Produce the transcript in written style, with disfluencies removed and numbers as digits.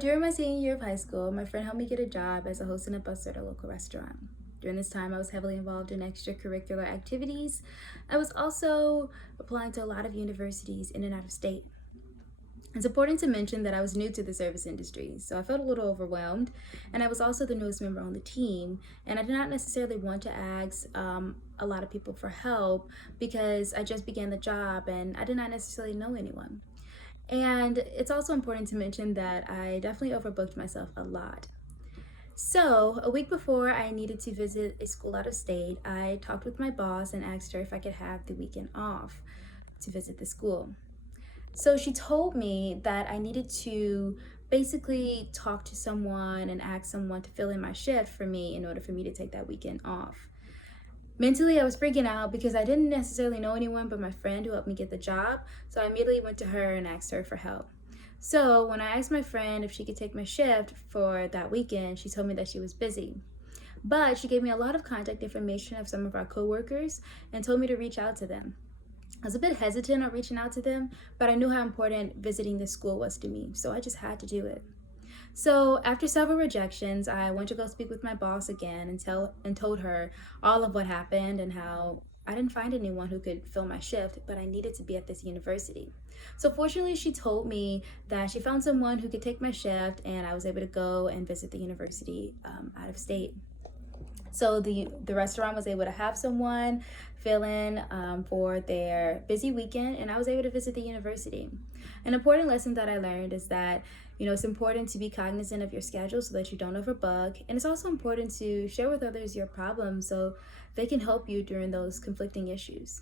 during my senior year of high school, my friend helped me get a job as a host and a busser at a local restaurant. During this time, I was heavily involved in extracurricular activities. I was also applying to a lot of universities in and out of state. It's important to mention that I was new to the service industry, so I felt a little overwhelmed, and I was also the newest member on the team, and I did not necessarily want to ask a lot of people for help because I just began the job and I did not necessarily know anyone. And it's also important to mention that I definitely overbooked myself a lot. So, a week before I needed to visit a school out of state, I talked with my boss and asked her if I could have the weekend off to visit the school. So, she told me that I needed to basically talk to someone and ask someone to fill in my shift for me in order for me to take that weekend off. Mentally, I was freaking out because I didn't necessarily know anyone but my friend who helped me get the job, so I immediately went to her and asked her for help. So, when I asked my friend if she could take my shift for that weekend, she told me that she was busy. But she gave me a lot of contact information of some of our coworkers and told me to reach out to them. I was a bit hesitant on reaching out to them, but I knew how important visiting the school was to me, so I just had to do it. So after several rejections, I went to go speak with my boss again and told her all of what happened and how I didn't find anyone who could fill my shift, but I needed to be at this university. So fortunately, she told me that she found someone who could take my shift, and I was able to go and visit the university out of state. So the restaurant was able to have someone fill in for their busy weekend, and I was able to visit the university. An important lesson that I learned is that it's important to be cognizant of your schedule so that you don't overbook, and it's also important to share with others your problems so they can help you during those conflicting issues.